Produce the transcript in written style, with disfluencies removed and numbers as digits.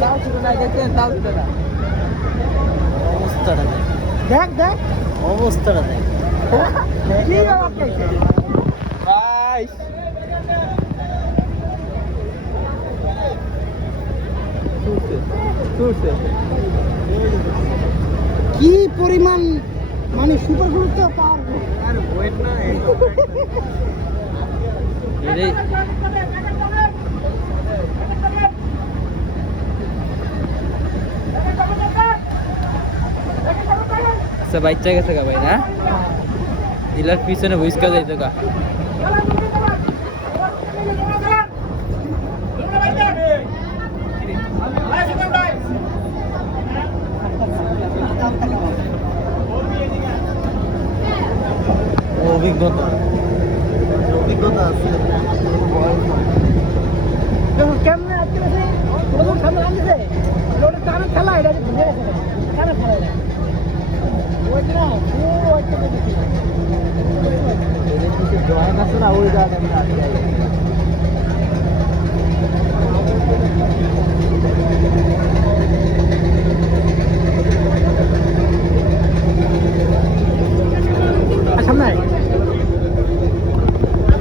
তাও ছিল না, দেখছেন তাও ছিল না। অবস্থাটা দেখ, দেখ দেখ অবস্থাটা দেখ কি ব্যাপার খাইছে ভাই। ছুটছে কি পরিমাণ মানে সুপার গুরুত্ব পার আর ওয়েট না এটাই আচ্ছা বাচ্চা গেছে গা ভাই না ডিলার পিছনে বুঝকা যাইতো গা অভিজ্ঞতা অভিজ্ঞতা আছে কেমনে আজকে প্রথম সামনে আনছে ওটা কানে খেলা এটা বুঝে গেছে কানে খেলা এটা ওইটা না পুরো ওইটা দেখি জয়েন আছে না ওই জায়গায়